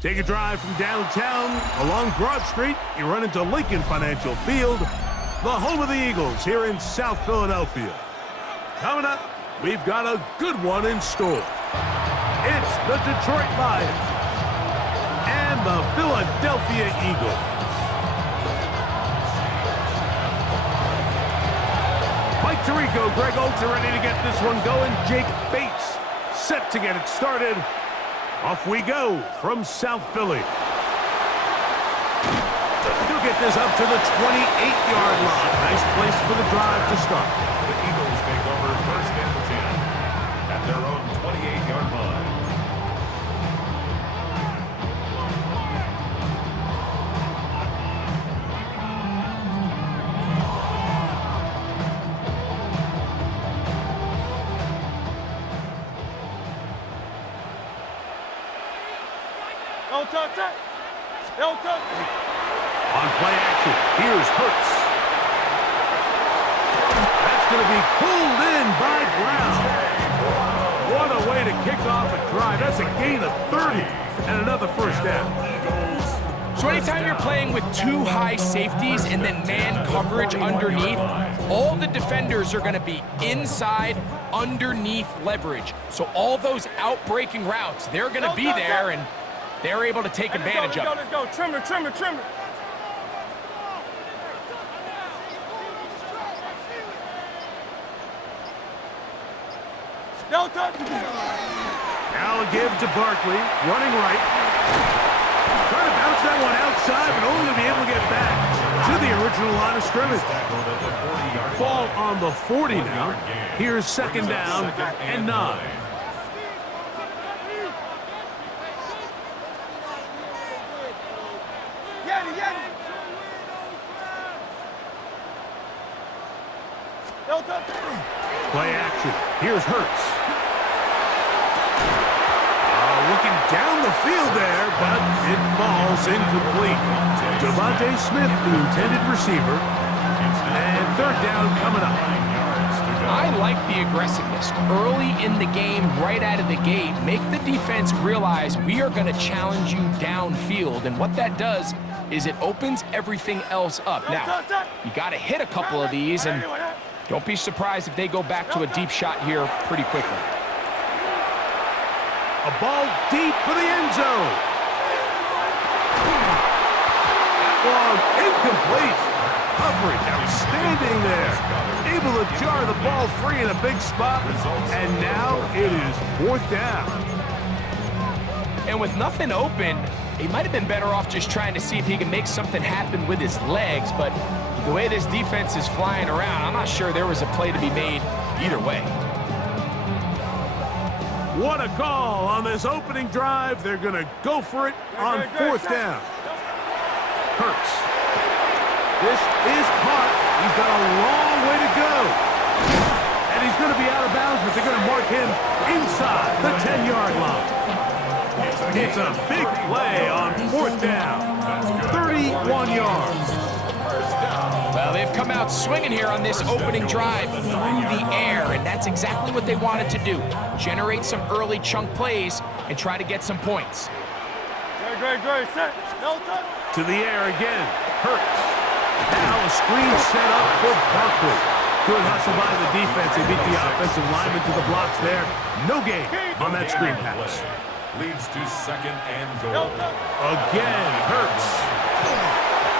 Take a drive from downtown along Broad Street. You run into Lincoln Financial Field, the home of the Eagles here in South Philadelphia. Coming up, we've got a good one in store. It's the Detroit Lions and the Philadelphia Eagles. Mike Tirico, Greg Olsen ready to get this one going. Jake Bates set to get it started. Off we go from South Philly. He'll get this up to the 28-yard line. Nice place for the drive to start. The Eagles take over first and 10 at their own 28-yard line. On play action, here's Hurts. That's going to be pulled in by Brown. What a way to kick off a drive. That's a gain of 30 and another first down. So anytime you're playing with two high safeties and then man coverage underneath, all the defenders are going to be inside, underneath leverage. So all those out-breaking routes, they're going to be there, and they're able to take advantage of it. Let's go. Trimmer. Now a give to Barkley, running right. Trying to bounce that one outside, but only to be able to get back to the original line of scrimmage. Ball on the 40 now. Here's second down and 9. Play action. Here's Hurts. Looking down the field there, but it falls incomplete. Devontae Smith, the intended receiver. And third down coming up. I like the aggressiveness early in the game, right out of the gate. Make the defense realize we are going to challenge you downfield. And what that does is it opens everything else up. Now, you got to hit a couple of these, and don't be surprised if they go back to a deep shot here pretty quickly. A ball deep for the end zone. That one incomplete. Coverage outstanding there. Able to jar the ball free in a big spot. And now it is fourth down. And with nothing open, he might have been better off just trying to see if he can make something happen with his legs. But the way this defense is flying around, I'm not sure there was a play to be made either way. What a call on this opening drive. They're going to go for it on fourth down. Hurts. This is caught. He's got a long way to go. And he's going to be out of bounds, but they're going to mark him inside the 10-yard line. It's a big play on fourth down. 31 yards. Well, they've come out swinging here on this opening drive through the air, and that's exactly what they wanted to do. Generate some early chunk plays and try to get some points. Great. Set. To the air again. Hurts. Now a screen set up for Barkley. Good hustle by the defense. They beat the offensive lineman to the blocks there. No gain on that screen pass. Leads to second and goal. Again, Hurts.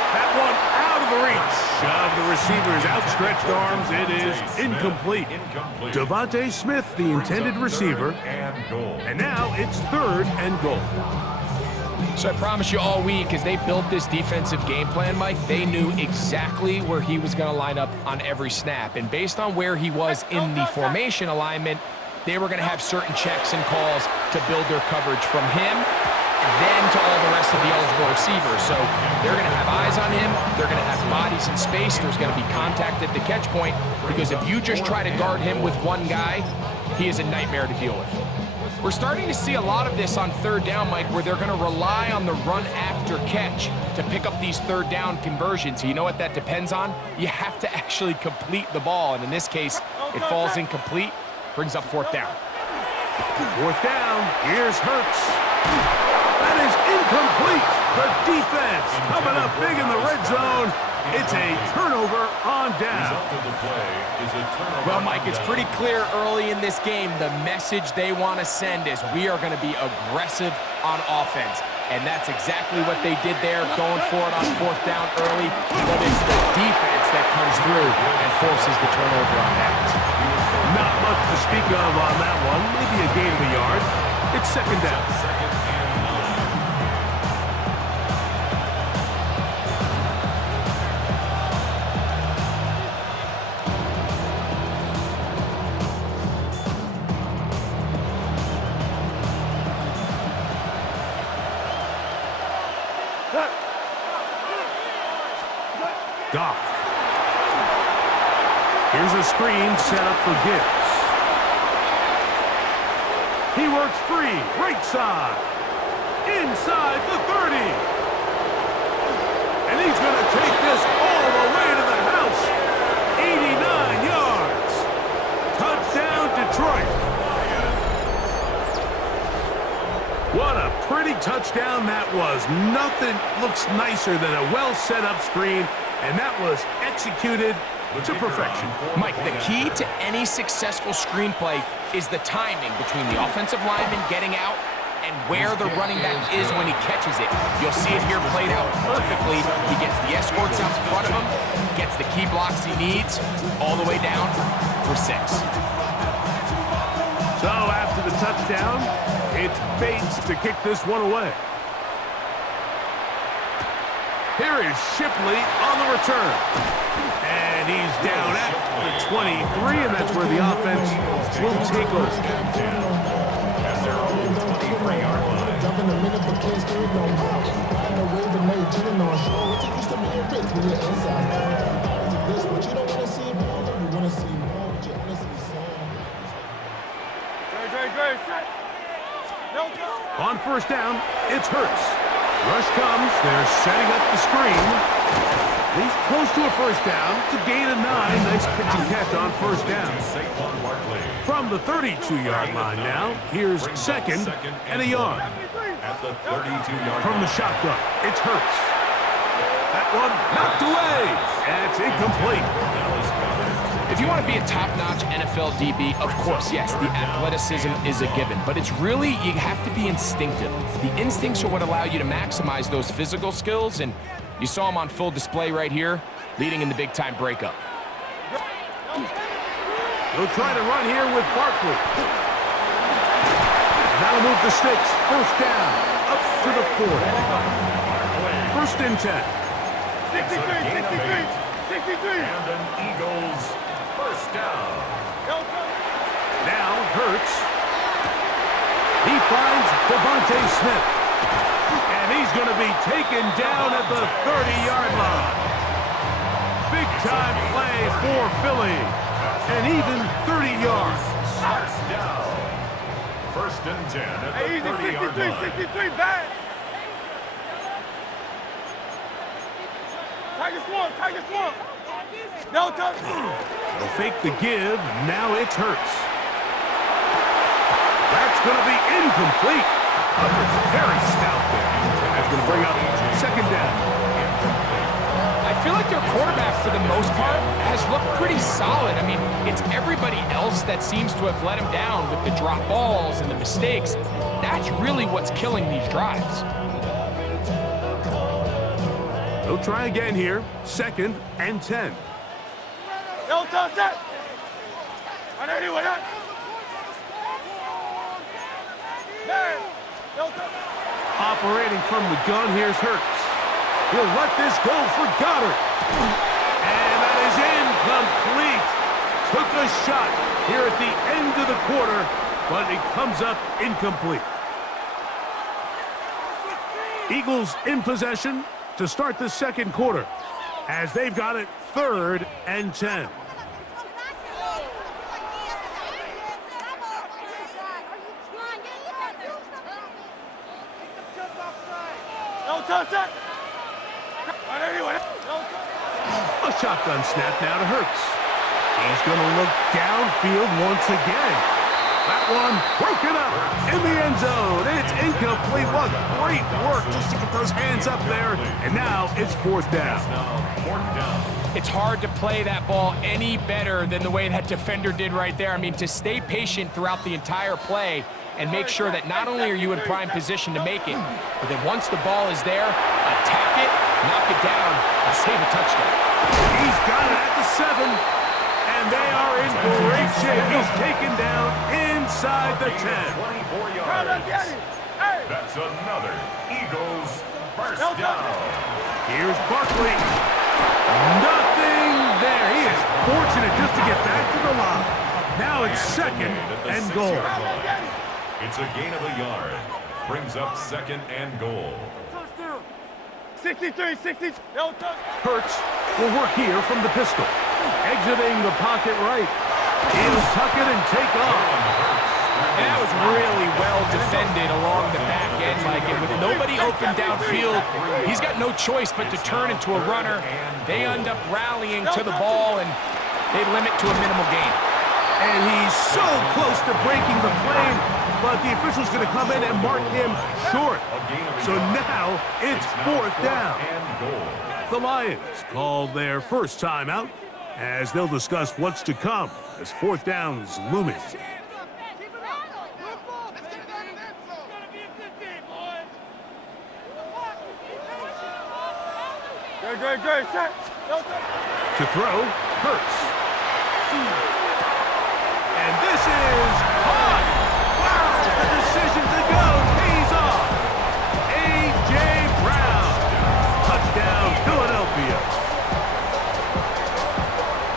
That one out of the reach of the receiver's outstretched arms. It is incomplete. Devontae Smith, the intended receiver. And now it's third and goal. So I promise you all week, as they built this defensive game plan, Mike, they knew exactly where he was going to line up on every snap. And based on where he was in the formation alignment, they were going to have certain checks and calls to build their coverage from him, and then to all the rest of the eligible receivers. So they're going to have eyes on him. They're going to have bodies in space. There's going to be contact at the catch point, because if you just try to guard him with one guy, he is a nightmare to deal with. We're starting to see a lot of this on third down, Mike, where they're going to rely on the run after catch to pick up these third down conversions. So you know what that depends on? You have to actually complete the ball, and in this case, it falls incomplete, brings up fourth down. Fourth down, here's Hurts. That is incomplete. The defense coming up big in the red zone. It's a turnover on down. Well, Mike, it's pretty clear early in this game the message they want to send is we are going to be aggressive on offense. And that's exactly what they did there, going for it on fourth down early. But it's the defense that comes through and forces the turnover on downs. Not much to speak of on that one. Maybe a gain of a yard. It's second down. Goff. Here's a screen set up for Gibbs. He works free, right side. Inside the 30. And he's going to take this all the way to the house. 89 yards. Touchdown, Detroit. What a pretty touchdown that was. Nothing looks nicer than a well-set-up screen. And that was executed to perfection. Mike, the key to any successful screenplay is the timing between the offensive lineman getting out and where the running back is when he catches it. You'll see it here played out perfectly. He gets the escorts out in front of him, gets the key blocks he needs, all the way down for 6. So after the touchdown, it's Bates to kick this one away. Here is Shipley on the return. And he's down at the 23, and that's where the offense will take over. At their own 23-yard line. On first down, it's Hurts. Rush comes. They're setting up the screen. He's close to a first down to gain a 9. Nice pitch and catch on first down. From the 32-yard line now, here's second and a yard. At the 32-yard From the shotgun, it's Hurts. That one knocked away. And it's incomplete. If you want to be a top-notch NFL DB, of course, yes, the athleticism is a given. But it's really, you have to be instinctive. The instincts are what allow you to maximize those physical skills, and you saw him on full display right here, leading in the big-time breakup. He'll try to run here with Barkley. That'll move the sticks. First down, up to the 40. First and 10. 63. And an Eagles first down. Now Hurts. He finds Devontae Smith. And he's going to be taken down at the 30-yard line. Big-time play for Philly. And even 30 yards. First down. First and 10 at the 30-yard line. 63, back. Tiger Swamp. No touch. They'll fake the give. Now it's Hurts. That's going to be incomplete. Very stout there. That's going to bring up second down. I feel like their quarterback, for the most part, has looked pretty solid. I mean, it's everybody else that seems to have let him down with the drop balls and the mistakes. That's really what's killing these drives. They'll try again here. Second and 10. No touch that. Anyway, Operating from the gun, here's Hurts. He'll let this go for Goddard. And that is incomplete. Took a shot here at the end of the quarter, but it comes up incomplete. Eagles in possession to start the second quarter, as they've got it 3rd and 10. A shotgun snap now to Hurts. He's going to look downfield once again. That one broken up in the end zone. It's incomplete. What great work just to get those hands up there. And now it's 4th down. It's hard to play that ball any better than the way that defender did right there. I mean, to stay patient throughout the entire play and make sure that not only are you in prime position to make it, but that once the ball is there, attack it, knock it down, and save a touchdown. He's got it at the 7, and they are in great shape. He's taken down inside the 10. 24 yards. That's another Eagles first down. Here's Barkley. Nothing there. He is fortunate just to get back to the line. Now it's 2nd and goal. It's a gain of a yard. Brings up 2nd and goal. 63, 60. No touch. Hurts will work here from the pistol. Exiting the pocket right. He'll tuck it and take off. And that was really well defended along the back end, Mike. And with nobody open downfield, he's got no choice but to turn into a runner. They end up rallying to the ball, and they limit to a minimal gain. And he's so close to breaking the plane, but the official's going to come in and mark him short. So now it's 4th down. The Lions call their first timeout as they'll discuss what's to come as 4th down is looming. Great, set. To throw, Hurts. And this is hot. Wow, the decision to go pays off. A.J. Brown. Touchdown, Philadelphia.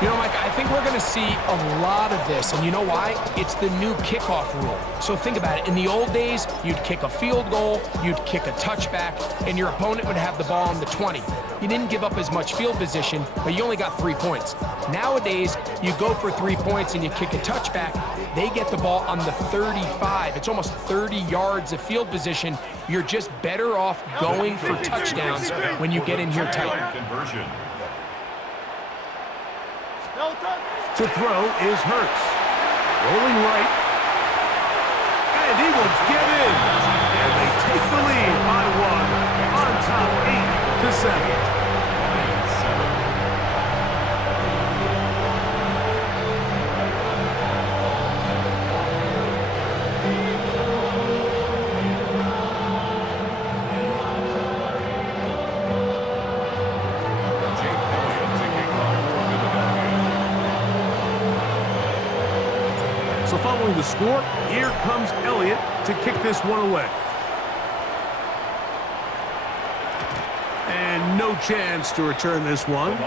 You know, Mike, I think we're going to see a lot of this, and you know why? It's the new kickoff rule. So think about it. In the old days, you'd kick a field goal, you'd kick a touchback, and your opponent would have the ball on the 20. You didn't give up as much field position, but you only got 3 points. Nowadays, you go for 3 points and you kick a touchback, they get the ball on the 35. It's almost 30 yards of field position. You're just better off going for touchdowns when you get in here tight. To throw is Hurts. Rolling right. And he will get in. And they take the lead by 1 on top 8-7. So following the score, here comes Elliott to kick this one away. And no chance to return this one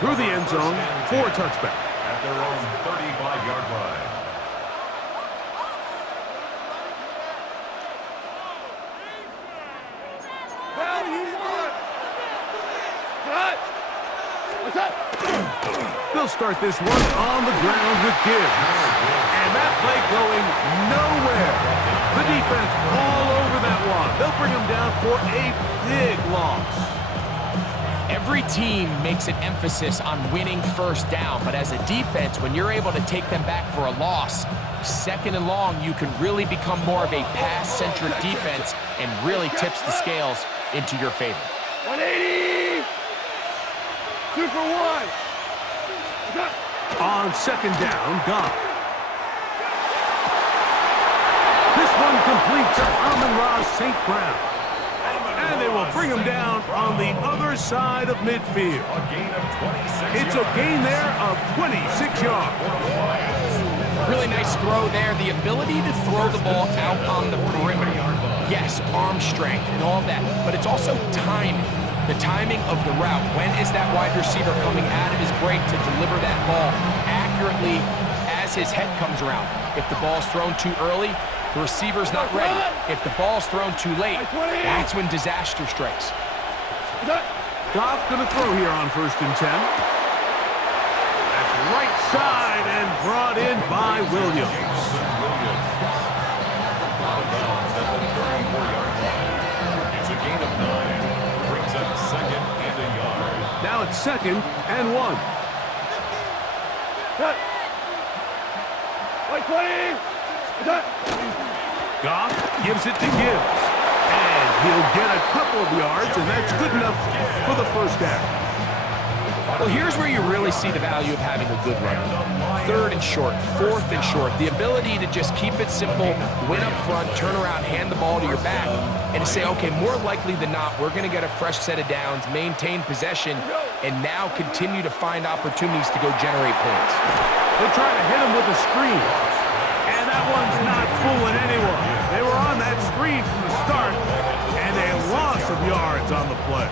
through the end zone for a touchback. At their own 35-yard line. They'll start this one on the ground with Gibbs. And that play going nowhere. The defense all over that one. They'll bring him down for a big loss. Every team makes an emphasis on winning first down, but as a defense, when you're able to take them back for a loss, 2nd and long, you can really become more of a pass-centric defense and really tips the scales into your favor. 180! 2 for 1! On 2nd down, Goff. This one complete to Amon-Ra St. Brown. And they will bring him down on the other side of midfield. It's a gain there of 26 yards. Really nice throw there. The ability to throw the ball out on the perimeter. Yes, arm strength and all that, but it's also timing. The timing of the route. When is that wide receiver coming out of his break to deliver that ball accurately as his head comes around? If the ball's thrown too early, the receiver's not ready. If the ball's thrown too late, that's when disaster strikes. Goff going to throw here on 1st and 10. That's right side and brought in by Williams. It's a gain of 9. Brings up 2nd and a yard. Now it's 2nd and 1. Cut! 20! Goff gives it to Gibbs. And he'll get a couple of yards, and that's good enough for the first down. Well, here's where you really see the value of having a good run. 3rd and short, 4th and short. The ability to just keep it simple, win up front, turn around, hand the ball to your back, and to say, okay, more likely than not, we're going to get a fresh set of downs, maintain possession, and now continue to find opportunities to go generate points. They'll try to hit him with a screen. And that one's not fooling anyone. They were on that screen from the start, and a loss of yards on the play.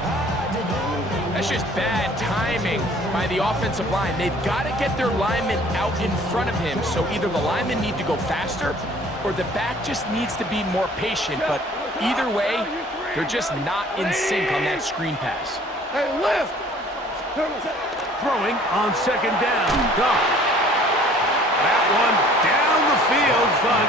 That's just bad timing by the offensive line. They've got to get their linemen out in front of him, so either the linemen need to go faster or the back just needs to be more patient. But either way, they're just not in sync on that screen pass. Hey, lift! Throwing on 2nd down. Goff. That one down the field, but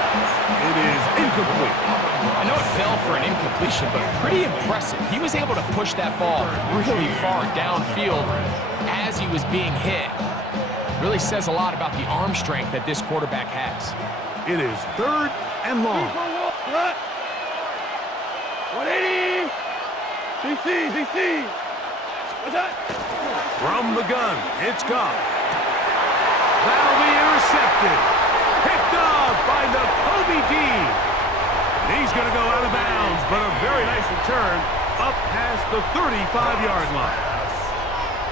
it is incomplete. I know it fell for an incompletion, but pretty impressive. He was able to push that ball really far downfield as he was being hit. Really says a lot about the arm strength that this quarterback has. It is 3rd and long. 180! DC! What's that? From the gun, it's Goff. That'll be intercepted. Picked off by Nakobe Dean. He's going to go out of bounds, but a very nice return up past the 35-yard line.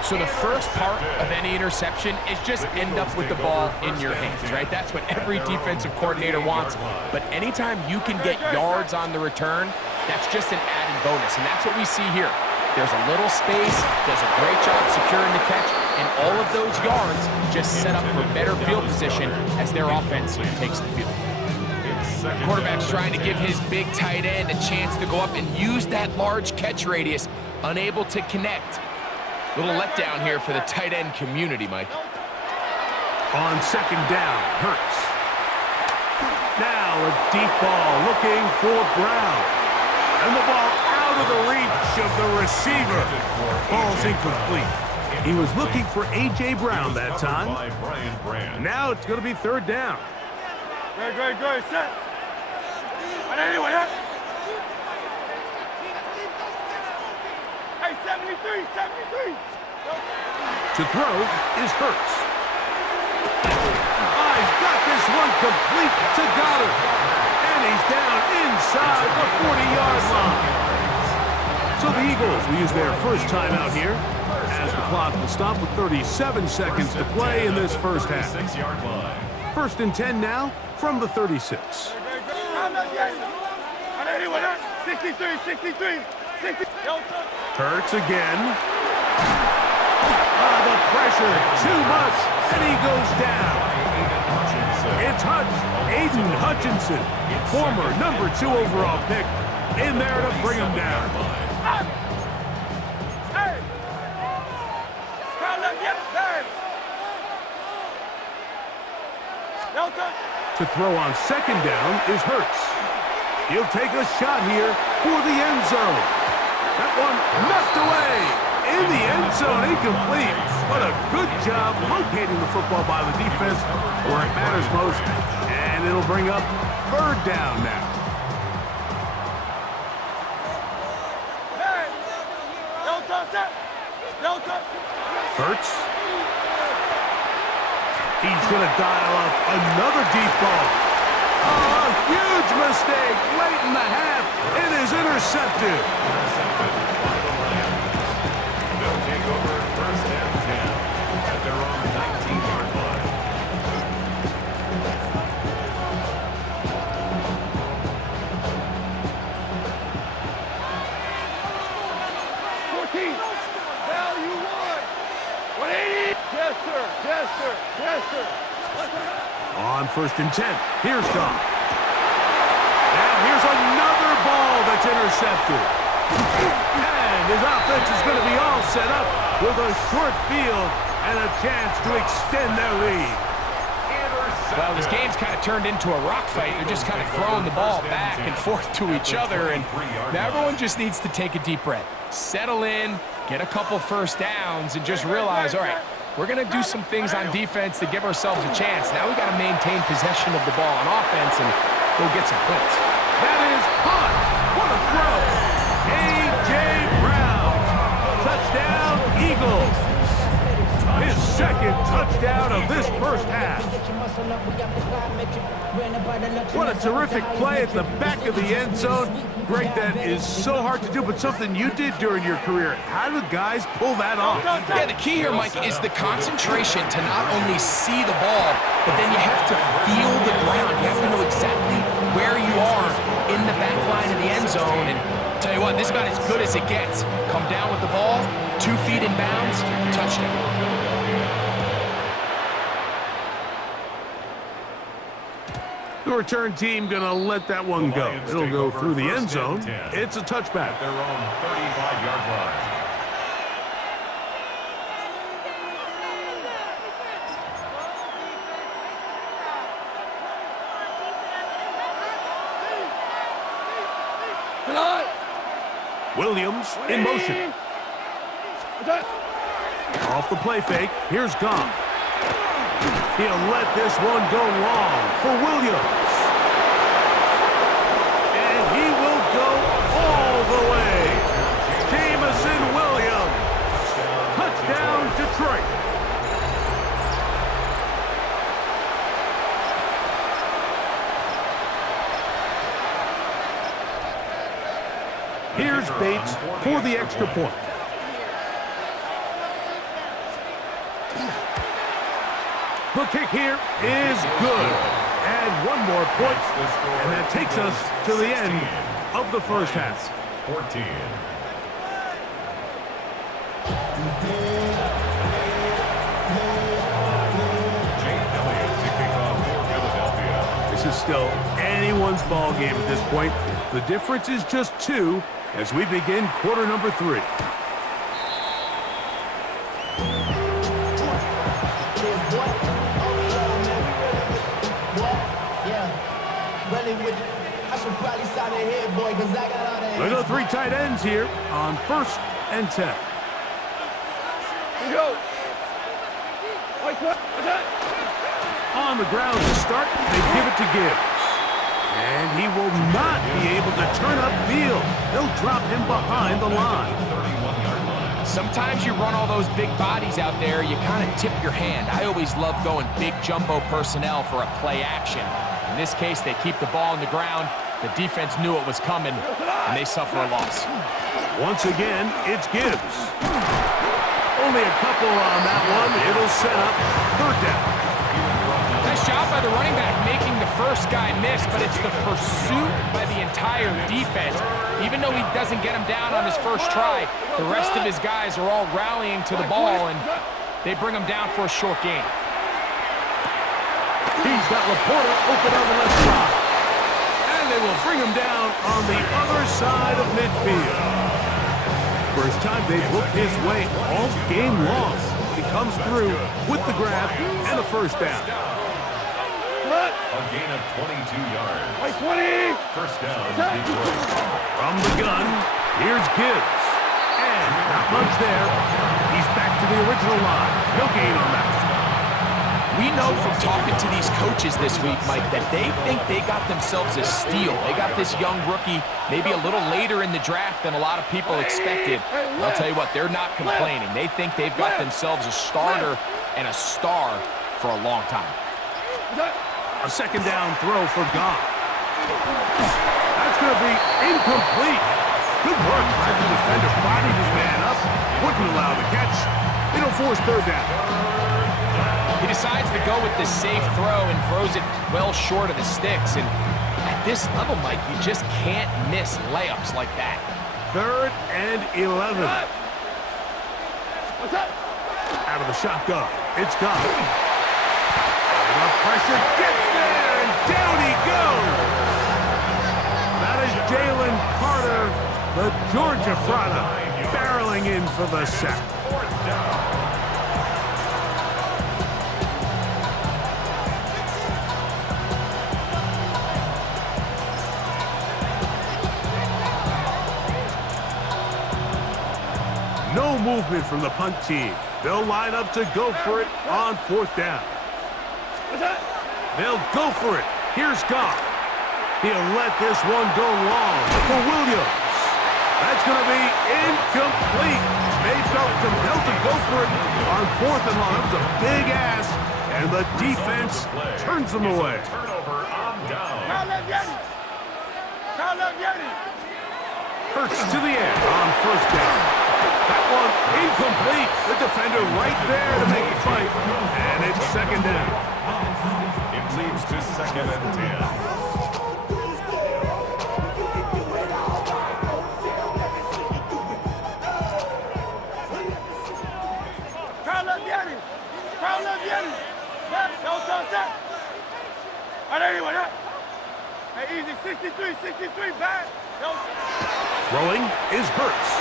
So the first part of any interception is just end up with the ball in your hands, right? That's what every defensive coordinator wants. But anytime you can get yards on the return, that's just an added bonus, and that's what we see here. There's a little space, does a great job securing the catch, and all of those yards just set up for better field position as their offense takes the field. Quarterback's trying to give his big tight end a chance to go up and use that large catch radius, unable to connect. Little letdown here for the tight end community, Mike. On 2nd down, Hurts. Now a deep ball looking for Brown. And the ball out of the reach of the receiver. Ball's incomplete. He was looking for A.J. Brown that time. And now it's going to be 3rd down. Great, set. Anyway, hey, 73. To throw is Hurts. He's got this one complete to Goddard. And he's down inside the 40-yard line. So the Eagles will use their first timeout here as the clock will stop with 37 seconds to play in this first half. 1st and 10 now from the 36. 63. Hurts again. The pressure, too much, and he goes down. It's Aiden Hutchinson, former number 2 overall pick, in there to bring him down. To throw on 2nd down is Hurts. He'll take a shot here for the end zone. That one knocked away in the end zone, incomplete. But a good job locating the football by the defense where it matters most. And it'll bring up 3rd down now. Hurts. He's going to dial up another deep ball. A huge mistake late in the half. It is intercepted. They'll take over 1st and 10 at their own 19-yard line. 14. Now you won. 180. Yes, sir. On 1st and 10, here's Goff. Now here's another ball that's intercepted. And his offense is going to be all set up with a short field and a chance to extend their lead. Well, this game's kind of turned into a rock fight. They're just kind of throwing the ball back and forth to each other, and now everyone just needs to take a deep breath, settle in, get a couple 1st downs, and just realize, all right, we're going to do some things on defense to give ourselves a chance. Now we got to maintain possession of the ball on offense and go get some points. That is caught. What a throw. A.J. Brown. Touchdown, Eagles. His second touchdown of this first half. What a terrific play at the back of the end zone. Greg, that is so hard to do, but something you did during your career. How do guys pull that off? Yeah, the key here, Mike, is the concentration to not only see the ball, but then you have to feel the ground. You have to know exactly where you are in the back line of the end zone. And tell you what, this is about as good as it gets. Come down with the ball, 2 feet in bounds, touchdown. The return team going to let that one go. It'll go through the end zone. It's a touchback. At their own 35-yard line. Williams in motion. Off the play fake. Here's Goff. He'll let this one go long for Williams. And he will go all the way. Jamison Williams. Touchdown, Detroit. Here's Bates for the extra point. The kick here is good. And one more point, and that takes us to the end of the first half. 14. This is still anyone's ball game at this point. The difference is just 2 as we begin quarter number 3. We go 3 tight ends here on 1st and 10. Go. On the ground to start, they give it to Gibbs. And he will not be able to turn upfield. They'll drop him behind the line. Sometimes you run all those big bodies out there, you kind of tip your hand. I always love going big jumbo personnel for a play action. In this case, they keep the ball on the ground. The defense knew it was coming, and they suffer a loss. Once again, it's Gibbs. Only a couple on that one. It'll set up 3rd down. Nice job by the running back making the first guy miss, but it's the pursuit by the entire defense. Even though he doesn't get him down on his first try, the rest of his guys are all rallying to the ball, and they bring him down for a short gain. He's got Laporta open on the left side. And they will bring him down on the other side of midfield. First time they've looked his way all game long. He comes through with the grab and a first down. A gain of 22 yards. 20. First down, Detroit. From the gun, here's Gibbs. And not much there. He's back to the original line. No gain on that. We know from talking to these coaches this week, Mike, that they think they got themselves a steal. They got this young rookie maybe a little later in the draft than a lot of people expected. I'll tell you what, they're not complaining. They think they've got themselves a starter and a star for a long time. A 2nd down throw for Goff. That's going to be incomplete. Good work by the defender. Bodied his man up. Wouldn't allow the catch. It'll force 3rd down. He decides to go with this safe throw and throws it well short of the sticks. And at this level, Mike, you just can't miss layups like that. 3rd and 11. Out of the shotgun. It's Goff. The pressure gets there, and down he goes. That is Jalen Carter, the Georgia product, barreling in for the sack. 4th down. No movement from the punt team. They'll line up to go for it on 4th down. They'll go for it. Here's Goff. He'll let this one go long for Williams. That's going to be incomplete. They felt compelled to go for it on 4th and long. That was a big ask, and the defense turns them away. Turnover on down. Hurts to the end on 1st down. That one incomplete. The defender right there to make it fight. And it's 2nd down. It leads to 2nd and 10. Hey, easy, 63, back. Throwing is Hurts.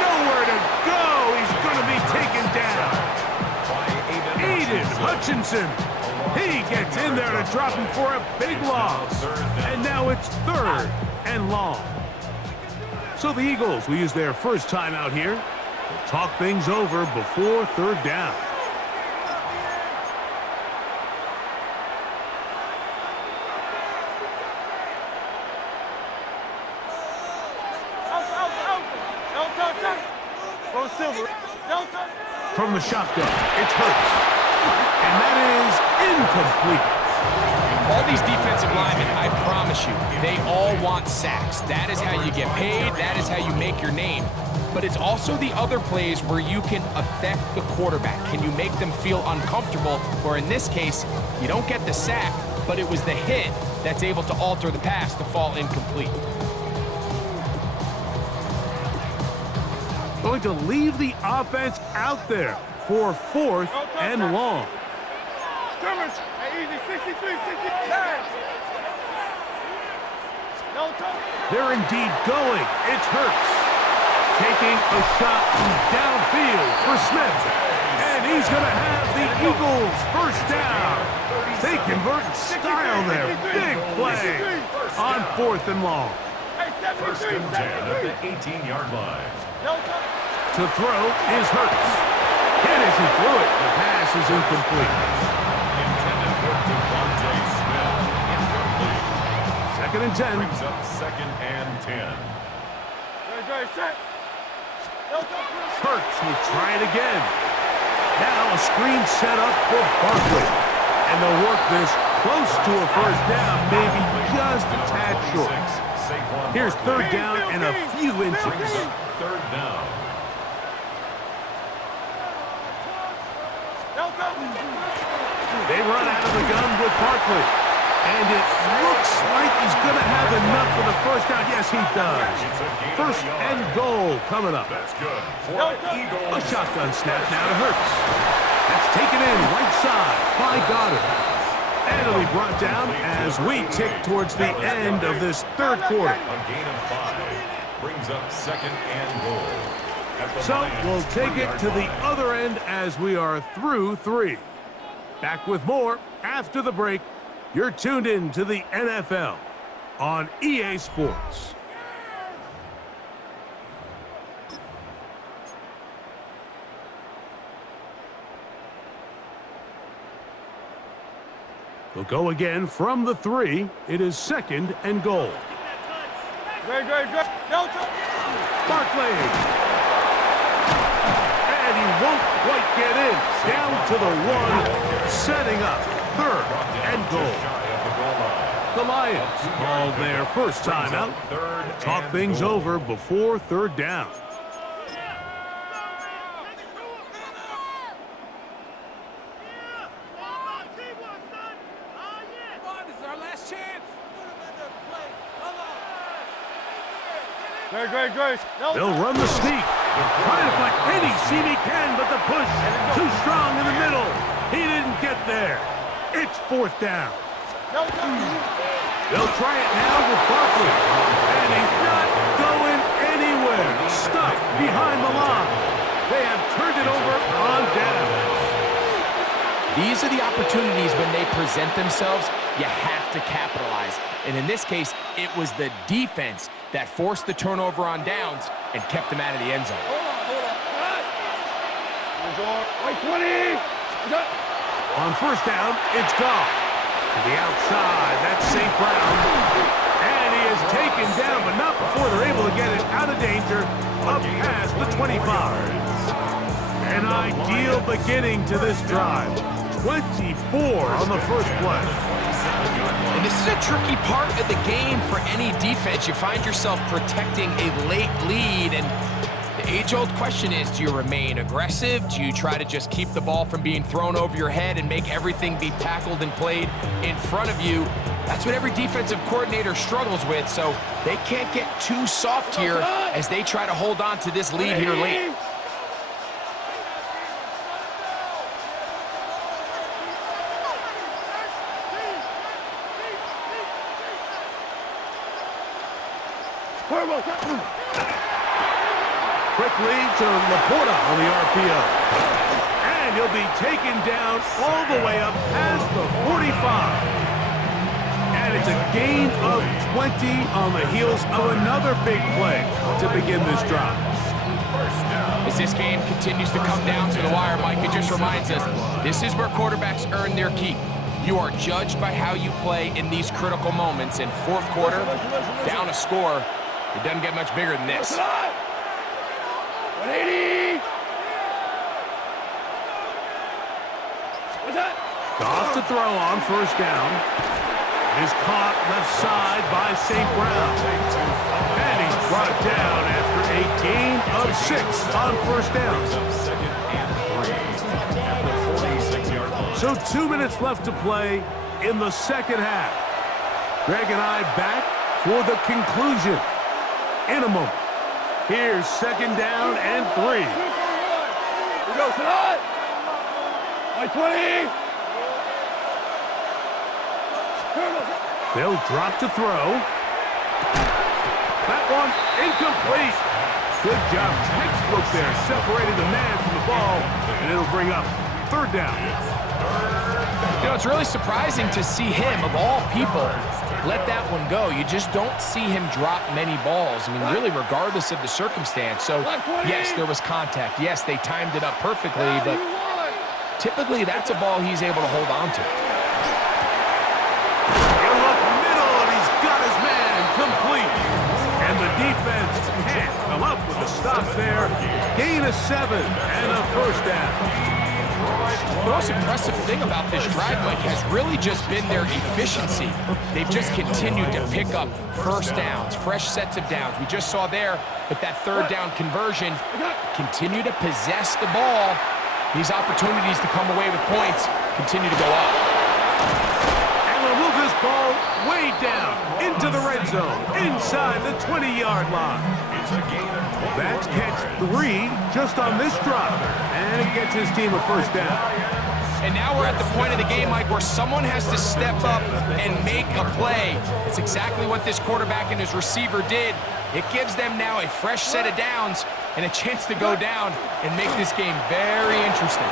Nowhere to go. He's going to be taken down. Aiden Hutchinson. He gets in there to drop him for a big loss. And now it's 3rd and long. So the Eagles will use their first time out here. They'll talk things over before 3rd down. From the shotgun, it's Hurts. And that is incomplete. All these defensive linemen, I promise you, they all want sacks. That is how you get paid. That is how you make your name. But it's also the other plays where you can affect the quarterback. Can you make them feel uncomfortable? Or in this case, you don't get the sack, but it was the hit that's able to alter the pass to fall incomplete. Going to leave the offense out there for 4th and long. They're indeed going. It's Hurts. Taking a shot downfield for Smith. And he's going to have the Eagles first down. They convert in style there. Big play on 4th and long. 1st and 10 at the 18-yard line. To throw is Hurts. Hit as he threw it. The pass is incomplete. Intended for Devontae Smith. Incomplete. 2nd and 10. Brings up 2nd and 10. Hurts will try it again. Now a screen set up for Barkley. And they'll work this close to a 1st down, maybe just a tad short. Here's 3rd down and a few inches. 3rd down. They run out of the gun with Barkley. And it looks like he's going to have enough for the 1st down. Yes, he does. 1st and goal coming up. That's good for the Eagles. A shotgun snap now to Hurts. That's taken in right side by Goddard. And it'll be brought down as we tick towards the end of this 3rd quarter. A gain of 5 brings up 2nd and goal. So we'll take it to the other end as we are through 3. Back with more after the break. You're tuned in to the NFL on EA Sports. We'll go again from the 3. It is 2nd and goal. Great. Barkley. And he won't quite get in. Down to the 1, setting up 3rd and goal. The Lions called their first timeout. Talk things over before 3rd down. Great. They'll run the sneak. Trying to find any seam he can, but the push too strong in the middle. He didn't get there. It's 4th down. They'll try it now with Barkley. And he's not going anywhere. Stuck behind the line. They have turned it over on downs. These are the opportunities when they present themselves, you have to capitalize. And in this case, it was the defense that forced the turnover on downs and kept them out of the end zone. Wait, 20. On first down, it's Goff. To the outside, that's St. Brown. And he is taken down, but not before they're able to get it out of danger, up past the 25. An ideal beginning to this drive. 24 on the first play. And this is a tricky part of the game for any defense. You find yourself protecting a late lead, and the age-old question is, do you remain aggressive? Do you try to just keep the ball from being thrown over your head and make everything be tackled and played in front of you? That's what every defensive coordinator struggles with, so they can't get too soft here as they try to hold on to this lead here late. Quickly to Laporta on the RPO. And he'll be taken down all the way up past the 45. And it's a gain of 20 on the heels of another big play to begin this drive. As this game continues to come down to the wire, Mike, it just reminds us, this is where quarterbacks earn their keep. You are judged by how you play in these critical moments. In fourth quarter, down a score, it doesn't get much bigger than this. 180. What's that? Goff to throw on first down. Is caught left side by St. Brown. And he's brought down after a gain of 6 on first down. Second and 3 at the 46-yard line. So 2 minutes left to play in the second half. Greg and I back for the conclusion in a moment. Here's second down and 3. We go tonight. 20. They'll drop to throw. That one incomplete. Good job, textbook there. Separated the man from the ball, and it'll bring up third down. You know, it's really surprising to see him, of all people, let that one go. You just don't see him drop many balls. I mean, really, regardless of the circumstance. So, yes, there was contact. Yes, they timed it up perfectly, but typically that's a ball he's able to hold on to. He'll look middle, and he's got his man complete. And the defense can't come up with a stop there. Gain of 7 and a first down. The most impressive thing about this drive, Mike, has really just been their efficiency. They've just continued to pick up first downs, fresh sets of downs. We just saw there with that third down conversion, continue to possess the ball. These opportunities to come away with points continue to go up. And we'll move this ball way down into the red zone, inside the 20-yard line. It's a gain of 20. That's catch 3 just on this drive, and it gets his team a first down. And now we're at the point of the game, Mike, where someone has to step up and make a play. It's exactly what this quarterback and his receiver did. It gives them now a fresh set of downs and a chance to go down and make this game very interesting.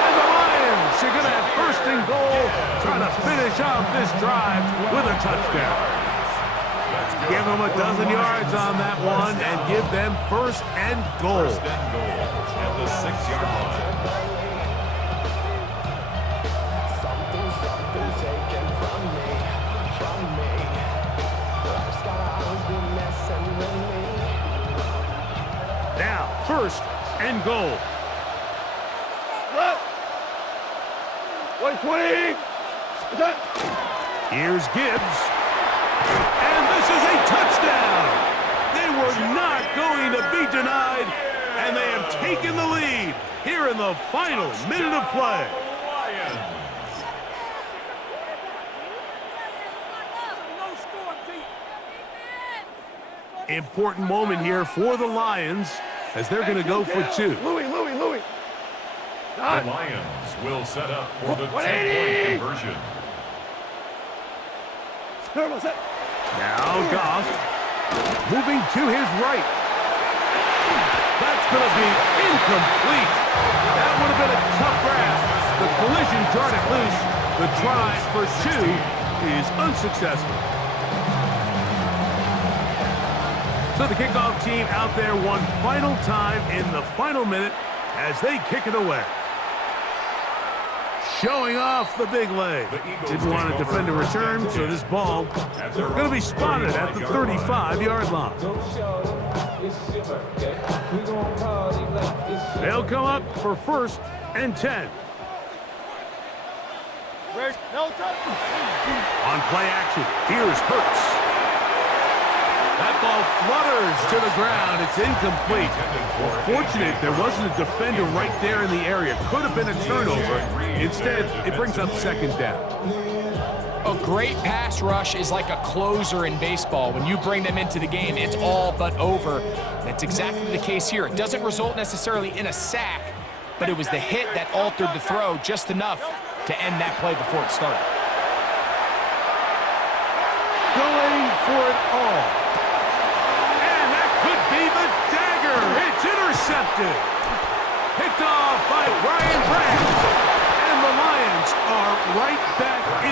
And the Lions are going to have first and goal, trying to finish off this drive with a touchdown. Give them a dozen yards on that one and give them first and goal. First and goal at the 6-yard line. Now, first and goal. 120. Here's Gibbs. And this is a touchdown. They were not going to be denied, and they have taken the lead here in the final minute of play. Important moment here for the Lions as they're going to go for 2. Louis. The Lions will set up for the 10-point conversion. Now Goff moving to his right. That's going to be incomplete. That would have been a tough grab. The collision jarred it loose. The try for 2 is unsuccessful. So the kickoff team out there one final time in the final minute as they kick it away. Showing off the big leg. Didn't want to defend a return, so this ball going to be spotted at the 35-yard line. They'll come up for 1st and 10. On play action, here's Hurts. That ball flutters to the ground. It's incomplete. Well, fortunate there wasn't a defender right there in the area. Could have been a turnover. Instead, it brings up 2nd down. A great pass rush is like a closer in baseball. When you bring them into the game, it's all but over. That's exactly the case here. It doesn't result necessarily in a sack, but it was the hit that altered the throw just enough to end that play before it started. Going for it all. Be the dagger. It's intercepted. Picked off by Brian Brandt. And the Lions are right back in.